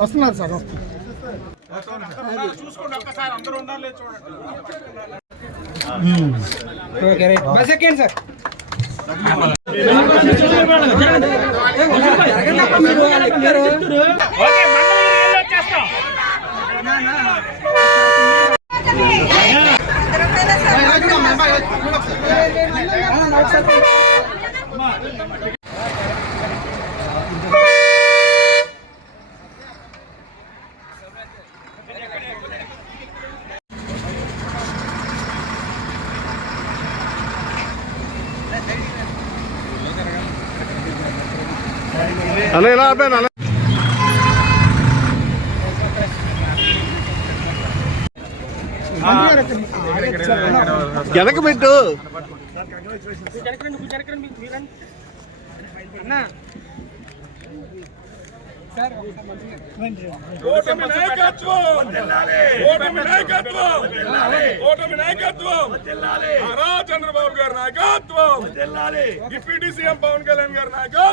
వస్తున్నారు సార్, వస్తున్నారు. బస్ ఎక్కండి సార్. అన్న ఎలా ఆపాను అన్న వెనక పెట్టు. ఓటమి నాయకత్వం, ఓటమి నాయకత్వం, ఓటమి నాయకత్వం, నారా చంద్రబాబు గారి నాయకత్వం, డిప్యూటీ సీఎం పవన్ కళ్యాణ్ గారి నాయకత్వం.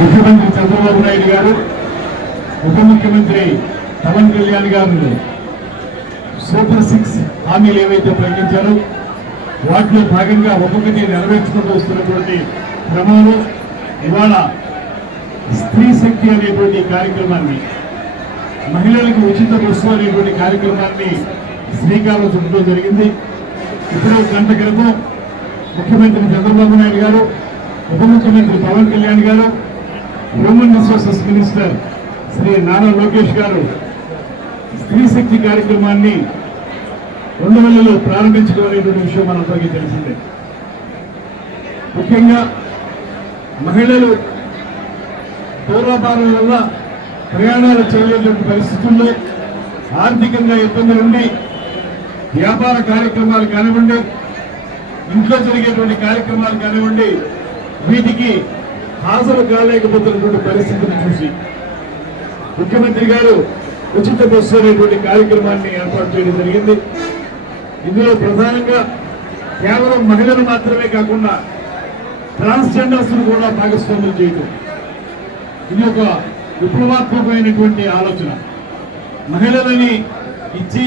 ముఖ్యమంత్రి చంద్రబాబు నాయుడు గారు, ఉప ముఖ్యమంత్రి పవన్ కళ్యాణ్ గారు సూపర్ 6 హామీలు ఏవైతే ప్రకటించారో వాటిలో భాగంగా ఒక్కొక్కటి నెరవేర్చుకుంటూ వస్తున్నటువంటి క్రమంలో ఇవాళ స్త్రీ శక్తి అనేటువంటి కార్యక్రమాన్ని, మహిళలకు ఉచిత బస్సు అనేటువంటి కార్యక్రమాన్ని శ్రీకారం చుట్టడం జరిగింది. ఇప్పుడే గంట క్రితం ముఖ్యమంత్రి చంద్రబాబు నాయుడు గారు, ఉప ముఖ్యమంత్రి పవన్ కళ్యాణ్ గారు, human resources minister Shri Nara Lokesh గారు స్త్రీ శక్తి కార్యక్రమాన్ని 2000లో ప్రారంభించడం అనేటువంటి విషయం మనందరికీ తెలిసిందే. ముఖ్యంగా మహిళలు దూరాభారం వల్ల ప్రయాణాలు చేయలేటువంటి పరిస్థితుల్లో ఆర్థికంగా ఇబ్బందులు ఉండి వ్యాపార కార్యక్రమాలు కానివ్వండి, ఇంట్లో జరిగేటువంటి కార్యక్రమాలు కానివ్వండి, వీటికి హాజరు కాలేకపోతున్నటువంటి పరిస్థితిని చూసి ముఖ్యమంత్రి గారు ఉచిత బస్సు అనేటువంటి కార్యక్రమాన్ని ఏర్పాటు చేయడం జరిగింది. ఇందులో ప్రధానంగా కేవలం మహిళలు మాత్రమే కాకుండా ట్రాన్స్జెండర్స్ కూడా భాగస్వాములు చేయడం, ఇది ఒక విప్లవాత్మకమైనటువంటి ఆలోచన. మహిళలని ఇచ్చి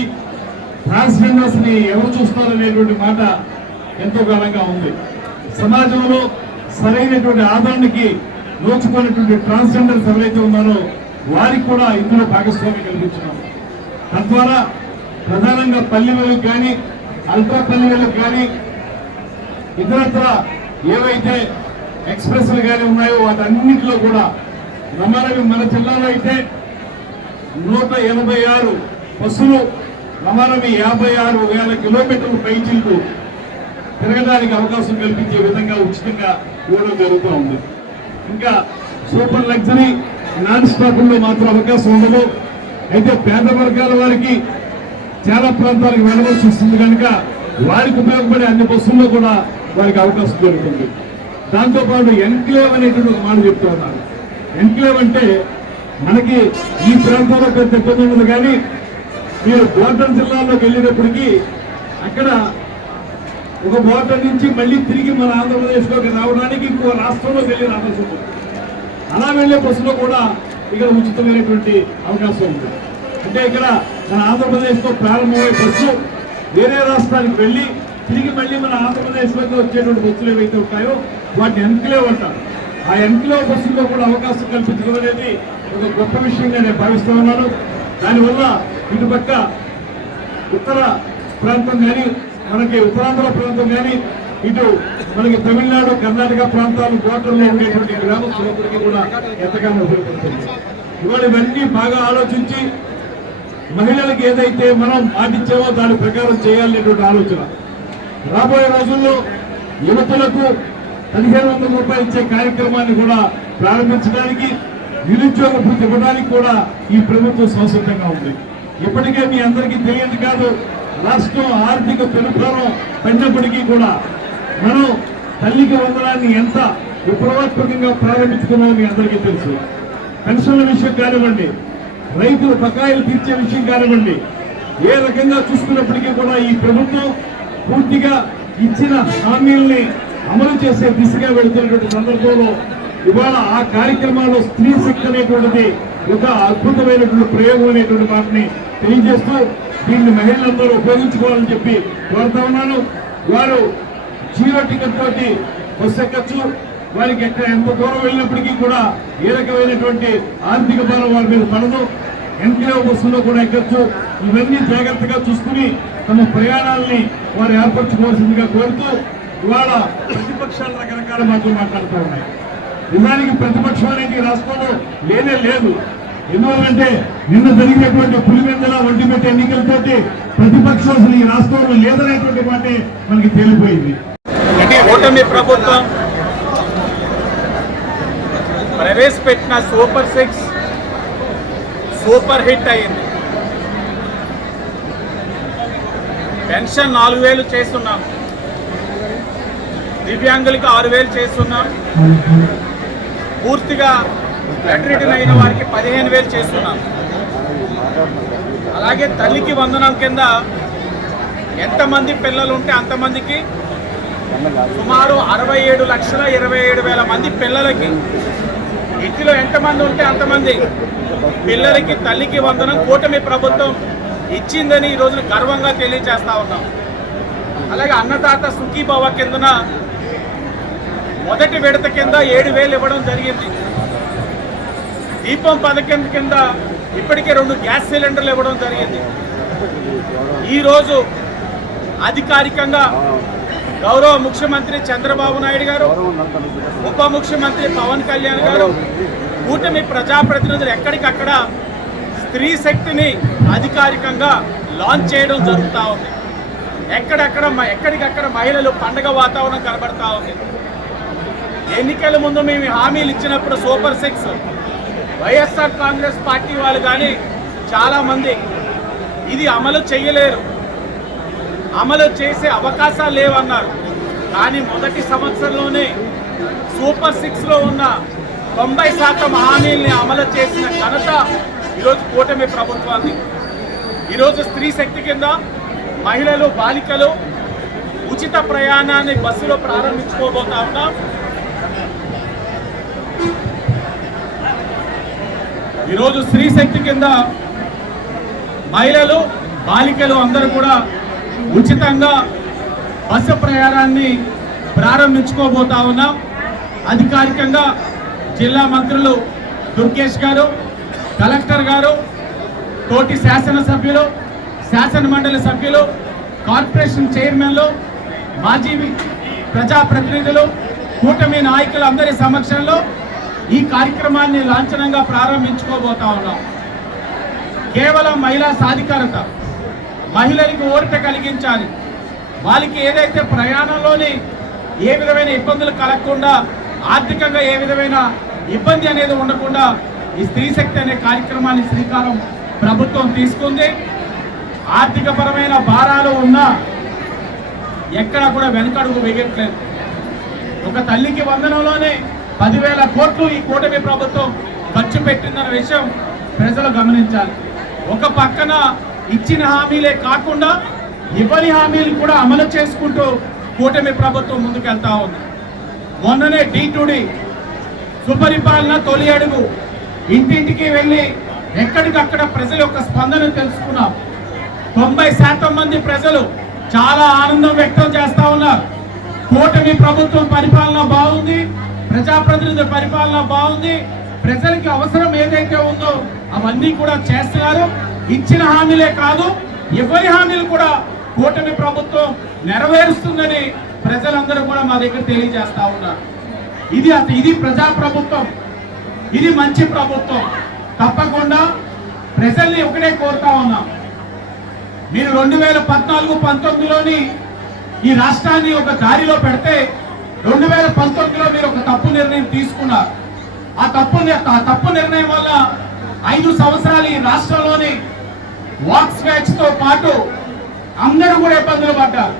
ట్రాన్స్జెండర్స్ ని ఎవరు చూస్తారనేటువంటి మాట ఎంతో కాలంగా ఉంది. సమాజంలో సరైనటువంటి ఆదరణకి నోచుకున్నటువంటి ట్రాన్స్జెండర్స్ ఎవరైతే ఉన్నారో వారికి కూడా ఇందులో భాగస్వామ్యం కల్పించడం, తద్వారా ప్రధానంగా పల్లెలకు కానీ అల్ట్రా పల్లెలకు కానీ ఇతరత్ర ఏవైతే ఎక్స్ప్రెస్లు కానీ ఉన్నాయో వాటన్నింటిలో కూడా రమారవి మన జిల్లాలో అయితే 186 బస్సులు రమారవి 56,000 కిలోమీటర్ల పైచిలకు తిరగడానికి అవకాశం కల్పించే విధంగా ఉచితంగా ఇవ్వడం జరుగుతూ ఉంది. ఇంకా సూపర్ లగ్జరీ నాన్ స్టాపుల్లో మాత్రం అవకాశం ఉండదు. అయితే పేద వర్గాల వారికి చాలా ప్రాంతాలకు వెళ్ళవలసి వస్తుంది కనుక వారికి ఉపయోగపడే అన్ని బస్సుల్లో కూడా వారికి అవకాశం జరుగుతుంది. దాంతోపాటు ఎన్క్లేవ్ అనేటువంటి ఒక మాట చెప్తూ ఉన్నారు. ఎన్క్లేవ్ అంటే మనకి ఈ ప్రాంతంలో పెద్ద ఇబ్బంది ఉండదు, కానీ మీరు బోర్డర్ జిల్లాల్లోకి వెళ్ళినప్పటికీ అక్కడ ఒక బోర్డర్ నుంచి మళ్ళీ తిరిగి మన ఆంధ్రప్రదేశ్లోకి రావడానికి ఇంకో రాష్ట్రంలోకి వెళ్ళి రావాల్సి ఉంటుంది. అలా వెళ్లే బస్సులో కూడా ఇక్కడ ఉచితమైనటువంటి అవకాశం ఉంది. అంటే ఇక్కడ మన ఆంధ్రప్రదేశ్లో ప్రారంభమయ్యే బస్సు వేరే రాష్ట్రానికి వెళ్ళి తిరిగి మళ్ళీ మన ఆంధ్రప్రదేశ్లోకి వచ్చేటువంటి బస్సులు ఏవైతే ఉంటాయో వాటిని ఎన్క్లేవ్ అంటారు. ఆ ఎన్క్లేవ్ బస్సుల్లో కూడా అవకాశం కల్పించడం అనేది ఒక గొప్ప విషయంగా నేను భావిస్తూ ఉన్నాను. దానివల్ల ఇటుపక్క ఉత్తర ప్రాంతం కానీ మనకి ఉత్తరాంధ్ర ప్రాంతం కానీ ఇటు మనకి తమిళనాడు కర్ణాటక ప్రాంతాలు బోర్డర్లో ఉండేటువంటి గ్రామస్తులందరికీ కూడా ఎంతగానో ఉపయోగపడుతుంది. ఇవాళ ఇవన్నీ బాగా ఆలోచించి మహిళలకు ఏదైతే మనం పాటించామో దాని ప్రకారం చేయాలనేటువంటి ఆలోచన. రాబోయే రోజుల్లో యువతులకు 1500 రూపాయలు ఇచ్చే కార్యక్రమాన్ని కూడా ప్రారంభించడానికి, నిరుద్యోగ భృతి ఇవ్వడానికి కూడా ఈ ప్రభుత్వం సంసిద్ధంగా ఉంది. ఇప్పటికే మీ అందరికీ తెలియదు కాదు, రాష్ట్రం ఆర్థిక పెనుభారం పడినప్పటికీ కూడా మనం తల్లికి వందనాన్ని ఎంత విప్లవాత్మకంగా ప్రారంభించుకున్నామో మీ అందరికీ తెలుసు. పెన్షన్ల విషయం కానివ్వండి, రైతులు బకాయిలు తీర్చే విషయం కానివ్వండి, ఏ రకంగా చూసుకున్నప్పటికీ కూడా ఈ ప్రభుత్వం పూర్తిగా ఇచ్చిన హామీల్ని అమలు చేసే దిశగా వెళుతున్నటువంటి సందర్భంలో ఇవాళ ఆ కార్యక్రమాల్లో స్త్రీ శక్తి అనేటువంటిది ఒక అద్భుతమైనటువంటి ప్రయోగం అనేటువంటి మాటని తెలియజేస్తూ దీన్ని మహిళలందరూ ఉపయోగించుకోవాలని చెప్పి కోరుతా ఉన్నాను. వారు 0 టికెట్ తోటి బస్సు ఎక్కచ్చు. వారికి ఎక్కడ ఎంత దూరం వెళ్ళినప్పటికీ కూడా ఏ రకమైనటువంటి ఆర్థిక భారం వారి మీద పడదు. ఎన్టీఆర్ బస్సులో కూడా ఎక్కచ్చు. ఇవన్నీ జాగ్రత్తగా చూసుకుని తమ ప్రయాణాలని వారు ఏర్పరచుకోవాల్సిందిగా కోరుతూ ఇవాళ ప్రతిపక్షాలు రకరకాల మాటలు మాట్లాడుతూ ఉన్నాయి. నిజానికి ప్రతిపక్షం అనేది రాష్ట్రంలో లేనే లేదు. ఎందువల్లంటే నిన్న జరిగినటువంటి పులివెందుల ఒంటిమిట్ట ఎన్నికలతోటి ప్రతిపక్షం అసలు ఈ రాష్ట్రంలో లేదనేటువంటి మాటే మనకి తేలిపోయింది. కూటమి ప్రభుత్వం ప్రవేశపెట్టిన సూపర్ 6 సూపర్ హిట్ అయింది. పెన్షన్ 4000 చేస్తున్నాం, దివ్యాంగులకి 6000 చేస్తున్నాం, పూర్తిగా బెడ్రిడన్ అయిన వారికి 15000 చేస్తున్నాం. అలాగే తల్లికి వందనం కింద ఎంతమంది పిల్లలు ఉంటే అంతమందికి సుమారు 67,27,000 మంది పిల్లలకి, ఇంటిలో ఎంతమంది ఉంటే అంతమంది పిల్లలకి తల్లికి వందనం కూటమి ప్రభుత్వం ఇచ్చిందని ఈ రోజున గర్వంగా తెలియజేస్తా ఉన్నాం. అలాగే అన్నదాత సుఖీభవ కిందన మొదటి విడత కింద 7,000 ఇవ్వడం జరిగింది. దీపం పథకం కింద ఇప్పటికే 2 గ్యాస్ సిలిండర్లు ఇవ్వడం జరిగింది. ఈరోజు అధికారికంగా గౌరవ ముఖ్యమంత్రి చంద్రబాబు నాయుడు గారు, ఉప ముఖ్యమంత్రి పవన్ కళ్యాణ్ గారు, కూటమి ప్రజాప్రతినిధులు ఎక్కడికక్కడ స్త్రీ శక్తిని అధికారికంగా లాంచ్ చేయడం జరుగుతూ ఉంది. ఎక్కడికక్కడ మహిళలు పండగ వాతావరణం కనబడతా ఉంది. ఎన్నికల ముందు మేము హామీలు ఇచ్చినప్పుడు సూపర్ 6 వైఎస్ఆర్ కాంగ్రెస్ పార్టీ వాళ్ళు కానీ చాలామంది ఇది అమలు చేయలేరు, అమలు చేసే అవకాశాలు లేవన్నారు. కానీ మొదటి సంవత్సరంలోనే సూపర్ 6లో ఉన్న 90% హామీల్ని అమలు చేసిన ఘనత ఈరోజు కూటమి ప్రభుత్వాన్ని. ఈరోజు స్త్రీ శక్తి కింద మహిళలు, బాలికలు ఉచిత ప్రయాణాన్ని బస్సులో ప్రారంభించుకోబోతా ఉన్నాం. ఈరోజు స్త్రీ శక్తి కింద మహిళలు, బాలికలు అందరూ కూడా ఉచితంగా బస్సు ప్రయాణాన్ని ప్రారంభించుకోబోతా ఉన్నాం. అధికారికంగా జిల్లా మంత్రులు దుర్గేష్ గారు, కలెక్టర్ గారు, తోటి శాసనసభ్యులు, శాసనమండలి సభ్యులు, కార్పొరేషన్ చైర్మన్లు, మాజీ ప్రజాప్రతినిధులు, కూటమి నాయకులు అందరి సమక్షంలో ఈ కార్యక్రమాన్ని లాంఛనంగా ప్రారంభించుకోబోతా ఉన్నాం. కేవలం మహిళా సాధికారత, మహిళలకు ఊరట కలిగించాలి. వాళ్ళకి ఏదైతే ప్రయాణంలోని ఏ విధమైన ఇబ్బందులు కలగకుండా, ఆర్థికంగా ఏ విధమైన ఇబ్బంది అనేది ఉండకుండా ఈ స్త్రీ శక్తి అనే కార్యక్రమాన్ని శ్రీకారం ప్రభుత్వం తీసుకుంది. ఆర్థికపరమైన భారాలు ఉన్నా ఎక్కడ కూడా వెనకడుగు వేయట్లేదు. ఒక తల్లికి వందనంలోనే 10,000 కోట్లు ఈ కూటమి ప్రభుత్వం ఖర్చు పెట్టిందన్న విషయం ప్రజలు గమనించాలి. ఒక పక్కన ఇచ్చిన హామీలే కాకుండా ఇవ్వని హామీలు కూడా అమలు చేసుకుంటూ కూటమి ప్రభుత్వం ముందుకెళ్తా ఉంది. మొన్ననే D2D సుపరిపాలన తొలి అడుగు ఇంటింటికి వెళ్ళి ఎక్కడికక్కడ ప్రజల యొక్క స్పందన తెలుసుకున్నాం. 90% మంది ప్రజలు చాలా ఆనందం వ్యక్తం చేస్తా ఉన్నారు. కూటమి ప్రభుత్వం పరిపాలన బాగుంది, ప్రజాప్రతినిధుల పరిపాలన బాగుంది, ప్రజలకి అవసరం ఏదైతే ఉందో అవన్నీ కూడా చేస్తున్నారు. ఇచ్చిన హామీలే కాదు, ఇవ్వని హామీలు కూడా కూటమి ప్రభుత్వం నెరవేరుస్తుందని ప్రజలందరూ కూడా మా దగ్గర తెలియజేస్తా ఉన్నారు. ఇది ప్రజాప్రభుత్వం, ఇది మంచి ప్రభుత్వం. తప్పకుండా ప్రజల్ని ఒకటే కోరుతా ఉన్నాం. మీరు 2014-19లోని ఈ రాష్ట్రాన్ని ఒక దారిలో పెడితే 2019లో మీరు ఒక తప్పు నిర్ణయం తీసుకున్నారు. ఆ తప్పు నిర్ణయం వల్ల 5 సంవత్సరాలు ఈ రాష్ట్రంలోని వాక్ స్వేచ్ఛతో పాటు అందరూ కూడా ఇబ్బందులు పడ్డారు.